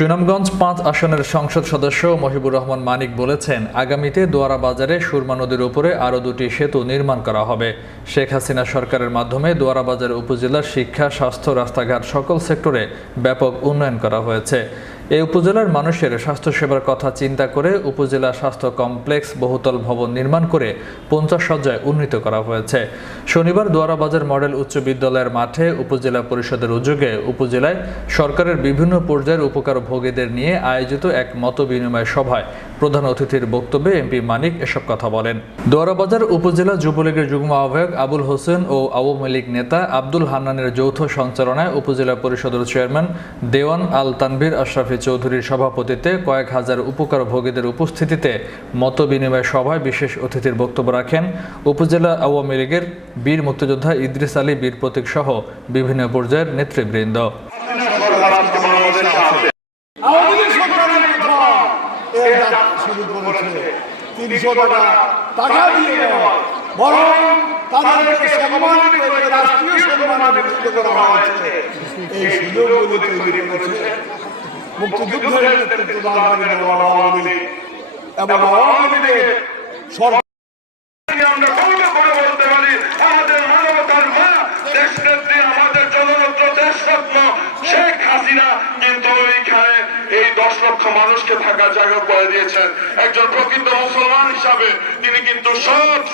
সুনামগঞ্জ ৫ আসনের সংসদ সদস্য মহিবুর রহমান মানিক বলেছেন, আগামীতে দোয়ারা বাজারে সুরমা নদীর উপরে আরও ২টি সেতু নির্মাণ করা হবে। শেখ হাসিনা সরকারের মাধ্যমে দোয়ারা বাজার উপজেলার শিক্ষা, স্বাস্থ্য, রাস্তাঘাট সকল সেক্টরে ব্যাপক উন্নয়ন করা হয়েছে। এই উপজেলার মানুষের স্বাস্থ্যসেবার কথা চিন্তা করে উপজেলা স্বাস্থ্য কমপ্লেক্স বহুতল ভবন নির্মাণ করে ৫০ শয্যায় উন্নীত করা হয়েছে। শনিবার দোয়ারা বাজার মডেল উচ্চ বিদ্যালয়ের মাঠে উপজেলা পরিষদের উদ্যোগে উপজেলায় সরকারের বিভিন্ন পর্যায়ের উপকারভোগীদের নিয়ে আয়োজিত এক মতবিনিময় সভায় প্রধান অতিথির বক্তব্যে এমপি মানিক এসব কথা বলেন। দোয়ারা বাজার উপজেলা যুবলীগের যুগ্ম আহ্বায়ক আবুল হোসেন ও আওয়ামী লীগ নেতা আব্দুল হান্নানের যৌথ সঞ্চালনায় উপজেলা পরিষদের চেয়ারম্যান দেওয়ান আল তানভীর আশরাফি চৌধুরীর সভাপতিত্বে কয়েক হাজার উপকারভোগীদের উপস্থিতিতে মতবিনিময় সভায় বিশেষ অতিথির বক্তব্য রাখেন উপজেলা আওয়ামী লীগের বীর মুক্তিযোদ্ধা ইদ্রিস আলী, বীর প্রতীক সহ বিভিন্ন পর্যায়ের নেতৃবৃন্দ। মুক্তিযুদ্ধের নেতৃত্ব দান করে আওয়ামী লীগ এবং আওয়ামী লীগের সরকার আমরা গৌরব করে বলতে পারি, আমাদের মানবতার মা, দেশনেত্রী, আমাদের জননেত্র, দেশরত্ন শেখ হাসিনা কিন্তু ওইখানে এই ১০ লক্ষ মানুষকে থাকার জায়গা করে দিয়েছেন। একজন প্রকৃত মুসলমান হিসাবে তিনি কিন্তু সৎ